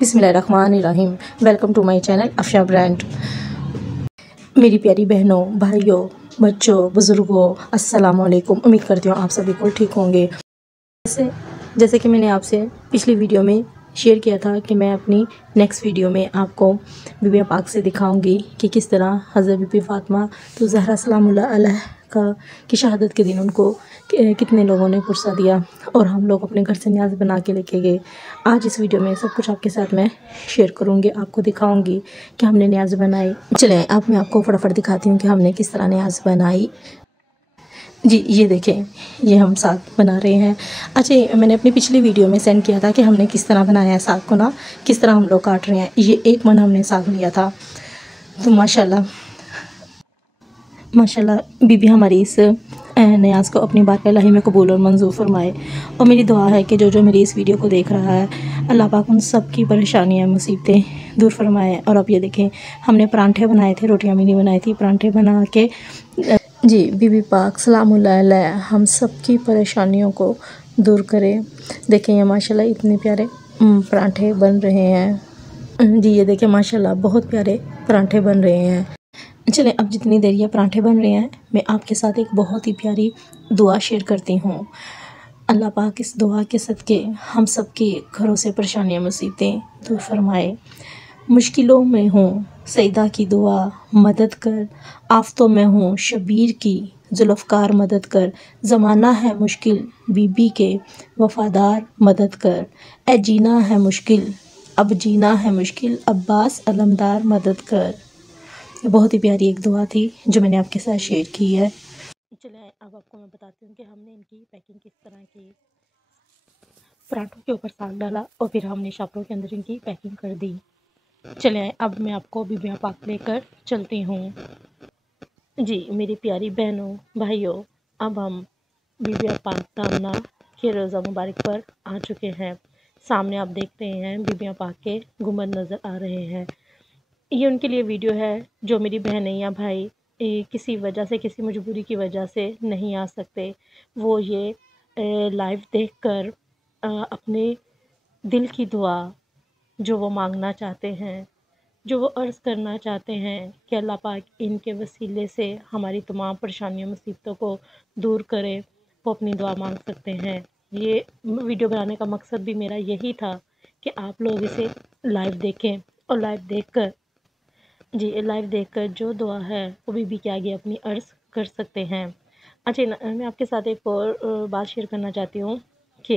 बिस्मिल्लाहिर्रहमानिर्रहीम। Welcome to my channel Afsha brand. मेरी प्यारी बहनों, भाइयों, बच्चों, बुज़ुर्गों, अस्सलाम वालेकुम। उम्मीद करती हूँ आप सभी को ठीक होंगे। जैसे कि मैंने आपसे पिछली वीडियो में शेयर किया था कि मैं अपनी नेक्स्ट वीडियो में आपको बीबी पाक से दिखाऊंगी कि किस तरह हज़रत बीबी फ़ातिमा तो ज़हरा सलामुल्लाह अलैहा की शहादत के दिन उनको कितने लोगों ने पुरसा दिया और हम लोग अपने घर से न्याज़ बना के लेके गए। आज इस वीडियो में सब कुछ आपके साथ मैं शेयर करूंगी, आपको दिखाऊंगी कि हमने न्याज़ बनाई। चलें अब मैं आपको फटाफट दिखाती हूँ कि हमने किस तरह न्याज़ बनाई। जी ये देखें, ये हम साग बना रहे हैं। अच्छा, मैंने अपनी पिछली वीडियो में सेंड किया था कि हमने किस तरह बनाया है साग को ना, किस तरह हम लोग काट रहे हैं। ये 1 मन हमने साग लिया था। तो माशाल्लाह बीबी हमारी इस न्याज़ को अपनी बारगाह इलाही में कबूल और मंजूर फरमाए। और मेरी दुआ है कि जो मेरी इस वीडियो को देख रहा है, अल्लाह पाक उन सब की परेशानियाँ मुसीबतें दूर फरमाए। और अब ये देखें, हमने परांठे बनाए थे, रोटियाँ भी नहीं बनाई थी, परांठे बना के जी बीबी पाक सलामुल्लाह अलैहा हम सब की परेशानियों को दूर करें। देखें ये माशाल्लाह इतने प्यारे परांठे बन रहे हैं। जी ये देखें माशाल्लाह बहुत प्यारे परांठे बन रहे हैं। चलें अब जितनी देर ये परांठे बन रहे हैं, मैं आपके साथ एक बहुत ही प्यारी दुआ शेयर करती हूँ। अल्लाह पाक इस दुआ के सदके हम सब के घरों से परेशानियाँ मुसीबतें दूर फरमाए। मुश्किलों में हूँ सईदा की दुआ मदद कर, आफ़तों में हूँ शबीर की जुल्फ़कार मदद कर। ज़माना है मुश्किल बीबी के वफ़ादार मदद कर। ए जीना है मुश्किल अब जीना है मुश्किल अब्बास अलमदार मदद कर। बहुत ही प्यारी एक दुआ थी जो मैंने आपके साथ शेयर की है। चलें अब आपको मैं बताती हूँ कि हमने इनकी पैकिंग किस तरह की। पराठों के ऊपर साग डाला और फिर हमने शापरों के अंदर इनकी पैकिंग कर दी। चलें अब मैं आपको बीबी पाक लेकर चलती हूँ। जी मेरी प्यारी बहनों, भाइयों, अब हम बीबी पाक दामना के रोज़ा मुबारक पर आ चुके हैं। सामने आप देख रहे हैं बीबी पाक के गुंबद नज़र आ रहे हैं। ये उनके लिए वीडियो है जो मेरी बहनें या भाई किसी वजह से, किसी मजबूरी की वजह से नहीं आ सकते। वो ये लाइव देखकर अपने दिल की दुआ जो वो मांगना चाहते हैं, जो वो अर्ज़ करना चाहते हैं कि अल्लाह पाक इनके वसीले से हमारी तमाम परेशानियों मुसीबतों को दूर करे, वो अपनी दुआ मांग सकते हैं। ये वीडियो बनाने का मकसद भी मेरा यही था कि आप लोग इसे लाइव देखें और लाइव देखकर जो दुआ है वो बीबी के आगे अपनी अर्ज़ कर सकते हैं। अच्छा मैं आपके साथ एक और बात शेयर करना चाहती हूँ कि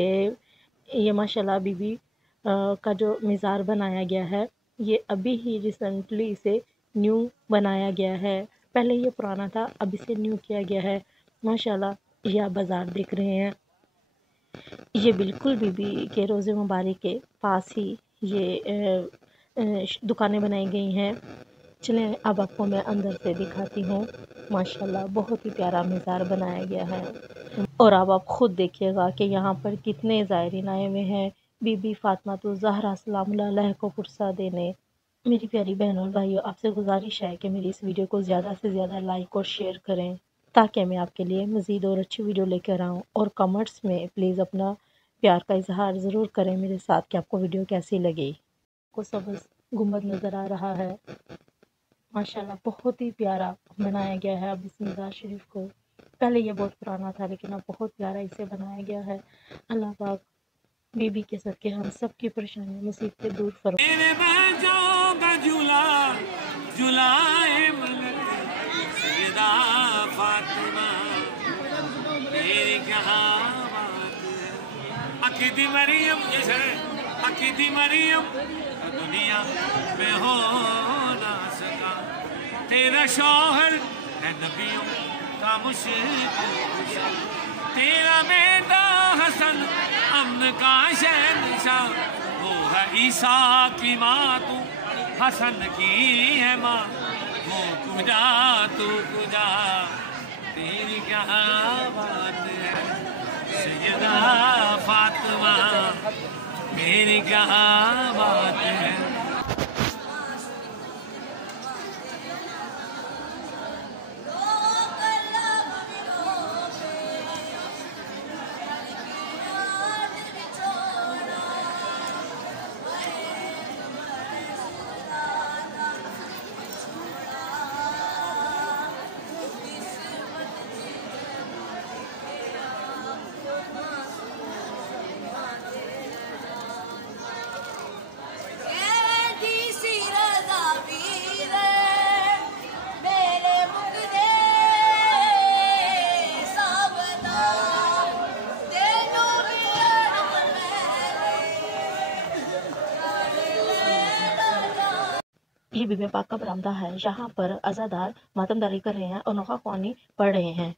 ये माशाल्लाह बीबी का जो मिज़ार बनाया गया है, ये अभी ही रिसेंटली इसे न्यू बनाया गया है। पहले ये पुराना था, अब इसे न्यू किया गया है। माशाल्लाह ये आप बाज़ार देख रहे हैं, ये बिल्कुल बीबी के रोज़े मुबारक के पास ही ये दुकानें बनाई गई हैं। चलें अब आपको मैं अंदर से दिखाती हूँ। माशाल्लाह बहुत ही प्यारा मज़ार बनाया गया है और अब आप ख़ुद देखिएगा कि यहाँ पर कितने ज़ायरीन आए हुए हैं बीबी फ़ातिमा तो ज़हरा सलामुल्लाह अलैहा को पुरसा देने। मेरी प्यारी बहनों और भाइयों, आपसे गुजारिश है कि मेरी इस वीडियो को ज़्यादा से ज़्यादा लाइक और शेयर करें ताकि मैं आपके लिए मज़ीद और अच्छी वीडियो लेकर आऊँ। और कमेंट्स में प्लीज़ अपना प्यार का इजहार ज़रूर करें मेरे साथ कि आपको वीडियो कैसी लगी। को सब्ज़ गुंबद नज़र आ रहा है, माशाल्लाह बहुत ही प्यारा बनाया गया है। अब इस मज़ार शरीफ को, पहले ये बहुत पुराना था लेकिन अब बहुत प्यारा इसे बनाया गया है। अल्लाह पाक बीबी के सदके हम सब की परेशानी मुसीबतें दूर फरमाए। अकीदी मरियम जैसे अकीदी मरियम दुनिया में हो ना सका। तेरा शौहर है नबियों का मुश्किल, तेरा बेटा हसन अमन का शहंशाह, वो है ईसा की माँ तू हसन की है माँ। वो कुजा तू कुजा, तेरी क्या बात है सैयदा फातिमा, मेरी क्या बात है। ये बीबी पाक का बरामदा है। यहाँ पर अज़ादार मातमदारी कर रहे हैं और नोखा ख्वानी पढ़ रहे हैं।